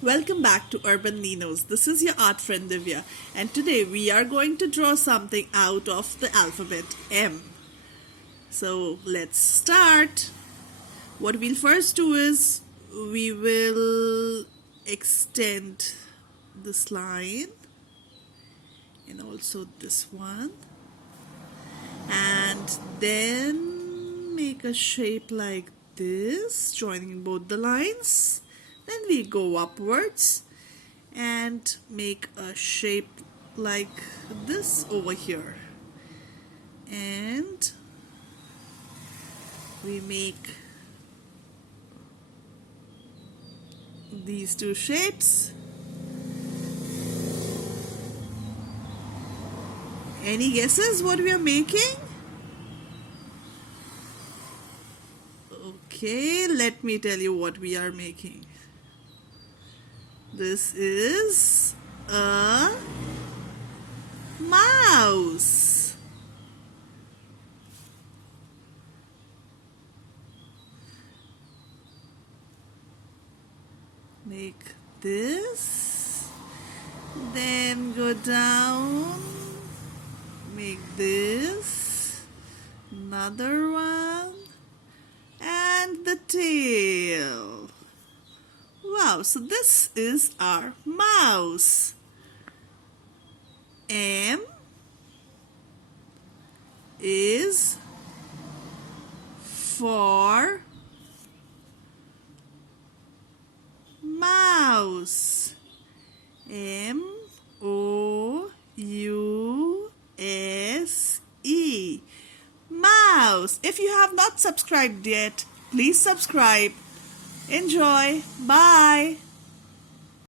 Welcome back to Urban Ninos. This is your art friend Divya, and today we are going to draw something out of the alphabet M. So let's start. What we'll first do is we will extend this line and also this one, and then make a shape like this, joining both the lines. Then we go upwards and make a shape like this over here, and we make these two shapes. Any guesses what we are making? Okay, let me tell you what we are making. This is a mouse. Make this, then go down, make this, another one, and the tail. Wow, so this is our mouse. M is for mouse. M-O-U-S-E. Mouse. If you have not subscribed yet, please subscribe. Enjoy. Bye.